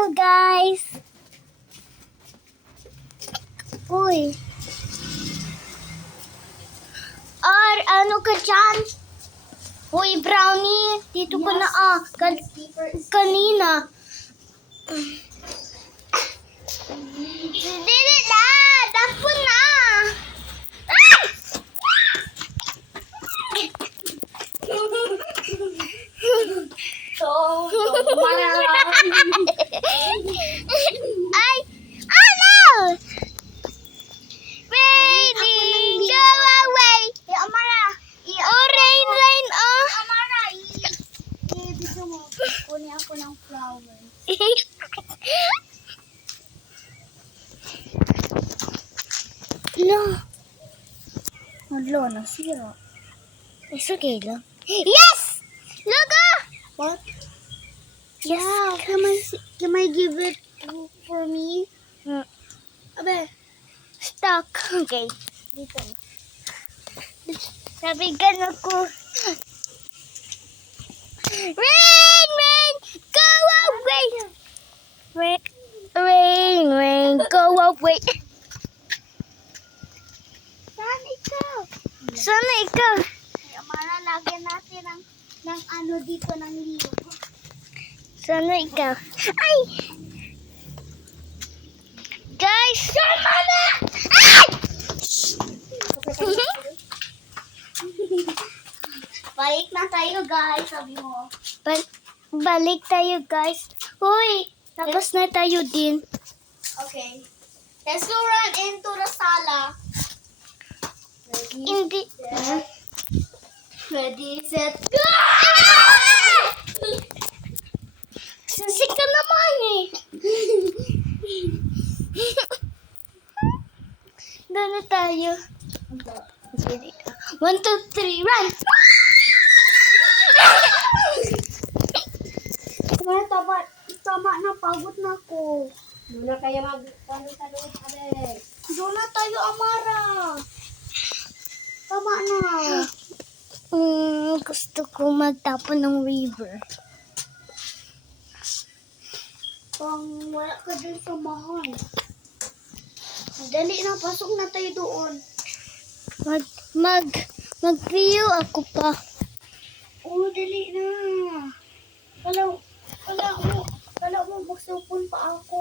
tayo, guys. Uy. Ano ka dyan? Uy, Brownie. Dito ka na kanina. Dili na. Tapo na. Ay! Ay! Ano? Ready, go away! Amara! Oh, rain, oh! Amara, i-video mo. Kunin ako ng flowers. No. Hello, nasira. It's okay lang. Yes! Look! What? Yes. Yeah, can I give it for me? Abe. Stuck. Okay. Dito. Nabigan ako. Rain, go away. Rain, go away. Saan ikaw? Ay, Amara, lagyan natin ng ano dito ng liyo. Saan ikaw? Ay! Guys! Tama na! Ay! Balik na tayo, guys, sabi mo. Balik tayo, guys. Hoy! Tapos na tayo din. Okay. Let's go run into the sala. Hindi. Ready, set, go! Sisik ka naman eh. Doon na tayo. 1, 2, 3, run! Tama na, pagod na ako. Doon na kaya mag-ano sa loob, Alex. Doon na tayo, Amara. Tama na. Gusto ko magtapon ng river. Wala ka dun sa mahal. Dali na, pasok na tayo doon. Mag-view ako pa. Oo, dali na. Wala mo, magsupon pa ako.